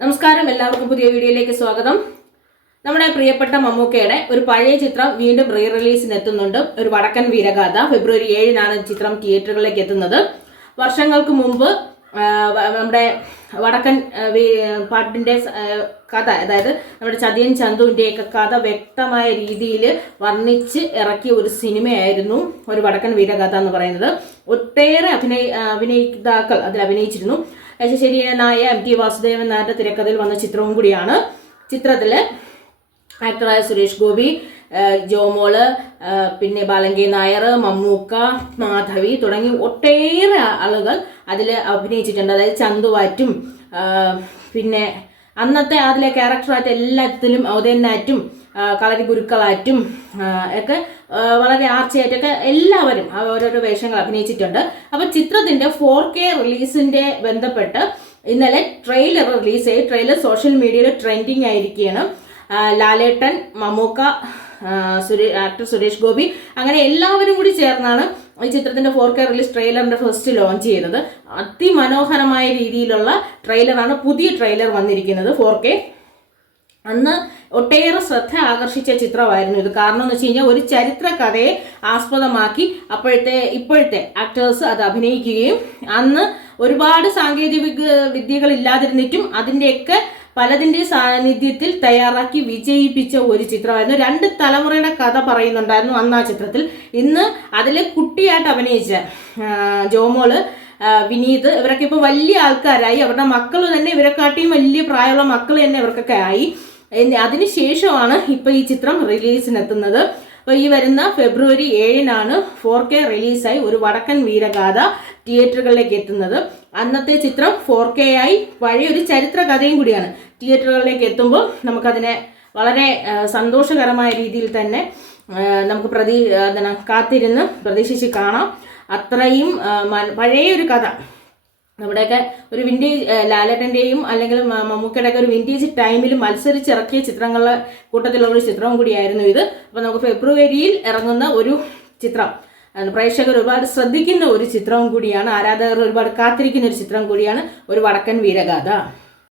നമസ്കാരം, എല്ലാവർക്കും പുതിയ വീഡിയോയിലേക്ക് സ്വാഗതം. നമ്മുടെ പ്രിയപ്പെട്ട മമ്മൂക്കയുടെ ഒരു പഴയ ചിത്രം വീണ്ടും റീ റിലീസിന് എത്തുന്നുണ്ട്. ഒരു വടക്കൻ വീരഗാഥ. ഫെബ്രുവരി 7-നാണ് ചിത്രം തിയേറ്ററുകളിലേക്ക് എത്തുന്നത്. വർഷങ്ങൾക്ക് മുമ്പ് നമ്മുടെ വടക്കൻ പാട്ടിന്റെ കഥ, അതായത് നമ്മുടെ ചതിയൻ ചന്തുവിൻ്റെയൊക്കെ കഥ വ്യക്തമായ രീതിയിൽ വർണ്ണിച്ച് ഇറക്കിയ ഒരു സിനിമയായിരുന്നു ഒരു വടക്കൻ വീരഗാഥ എന്ന് പറയുന്നത്. ഒട്ടേറെ അഭിനേതാക്കൾ അതിൽ അഭിനയിച്ചിരുന്നു. ശരിയനായ MT വാസുദേവൻ നായരുടെ തിരക്കഥയിൽ വന്ന ചിത്രവും കൂടിയാണ്. ചിത്രത്തില് ആക്ടറായ സുരേഷ് ഗോപി, ജോമോള്, പിന്നെ ബാലങ്കി നായർ, മമ്മൂക്ക, മാധവി തുടങ്ങി ഒട്ടേറെ ആളുകൾ അതിൽ അഭിനയിച്ചിട്ടുണ്ട്. അതായത് ചന്തുവാറ്റും പിന്നെ അന്നത്തെ അതിലെ ക്യാരക്ടറായിട്ട് എല്ലാത്തിലും ഔദയനാറ്റും കളരി ഗുരുക്കളാറ്റും ഒക്കെ വളരെ ആർച്ചയായിട്ടൊക്കെ എല്ലാവരും ഓരോരോ വേഷങ്ങൾ അഭിനയിച്ചിട്ടുണ്ട്. അപ്പൊ ചിത്രത്തിന്റെ 4K റിലീസിന്റെ ബന്ധപ്പെട്ട് ഇന്നലെ ട്രെയിലർ റിലീസ് ചെയ്ത് ട്രെയിലർ സോഷ്യൽ മീഡിയയിൽ ട്രെൻഡിങ് ആയിരിക്കുകയാണ്. ലാലേട്ടൻ, മമ്മൂക്ക, ആക്ടർ സുരേഷ് ഗോപി, അങ്ങനെ എല്ലാവരും കൂടി ചേർന്നാണ് ഈ ചിത്രത്തിന്റെ 4K റിലീസ് ട്രെയിലറിന്റെ ഫസ്റ്റ് ലോഞ്ച് ചെയ്തത്. അതിമനോഹരമായ രീതിയിലുള്ള ട്രെയിലറാണ്, പുതിയ ട്രെയിലർ വന്നിരിക്കുന്നത് 4K. അന്ന് ഒട്ടേറെ ശ്രദ്ധ ആകർഷിച്ച ചിത്രമായിരുന്നു ഇത്. കാരണം എന്ന് വെച്ച് കഴിഞ്ഞാൽ ഒരു ചരിത്ര കഥയെ ആസ്പദമാക്കി ഇപ്പോഴത്തെ ആക്ടേഴ്സ് അത് അഭിനയിക്കുകയും അന്ന് ഒരുപാട് സാങ്കേതിക വിദ്യകൾ ഇല്ലാതിരുന്നിട്ടും അതിൻ്റെയൊക്കെ പലതിൻ്റെ സാന്നിധ്യത്തിൽ തയ്യാറാക്കി വിജയിപ്പിച്ച ഒരു ചിത്രമായിരുന്നു. 2 തലമുറയുടെ കഥ പറയുന്നുണ്ടായിരുന്നു അന്ന് ആ ചിത്രത്തിൽ. ഇന്ന് അതിൽ കുട്ടിയായിട്ട് അഭിനയിച്ച ജോമോള്, വിനീത്, ഇവരൊക്കെ ഇപ്പോൾ വലിയ ആൾക്കാരായി. അവരുടെ മക്കൾ തന്നെ ഇവരെക്കാട്ടിയും വലിയ പ്രായമുള്ള മക്കൾ തന്നെ ഇവർക്കൊക്കെ ആയി. അതിനുശേഷമാണ് ഇപ്പോൾ ഈ ചിത്രം റിലീസിനെത്തുന്നത്. അപ്പോൾ ഈ വരുന്ന ഫെബ്രുവരി 7-നാണ് 4K റിലീസായി ഒരു വടക്കൻ വീരഗാഥ തിയേറ്ററുകളിലേക്ക് എത്തുന്നത്. അന്നത്തെ ചിത്രം 4K ആയി പഴയൊരു ചരിത്ര കഥയും കൂടിയാണ്. തിയേറ്ററുകളിലേക്ക് എത്തുമ്പോൾ നമുക്കതിനെ വളരെ സന്തോഷകരമായ രീതിയിൽ തന്നെ നമുക്ക് കാത്തിരുന്ന് പ്രതീക്ഷിച്ച് കാണാം. അത്രയും പഴയൊരു കഥ, നമ്മുടെയൊക്കെ ഒരു വിൻറ്റേജ്, ലാലേട്ടൻ്റെയും അല്ലെങ്കിൽ മമ്മൂക്കയുടെ ഒക്കെ ഒരു വിൻറ്റേജ് ടൈമിൽ മത്സരിച്ചിറക്കിയ ചിത്രങ്ങളുടെ കൂട്ടത്തിലുള്ള ഒരു ചിത്രവും കൂടിയായിരുന്നു ഇത്. അപ്പോൾ നമുക്ക് ഫെബ്രുവരിയിൽ ഇറങ്ങുന്ന ഒരു ചിത്രം, പ്രേക്ഷകർ ഒരുപാട് ശ്രദ്ധിക്കുന്ന ഒരു ചിത്രവും കൂടിയാണ്, ആരാധകർ ഒരുപാട് കാത്തിരിക്കുന്ന ഒരു ചിത്രം കൂടിയാണ് ഒരു വടക്കൻ വീരഗാഥ.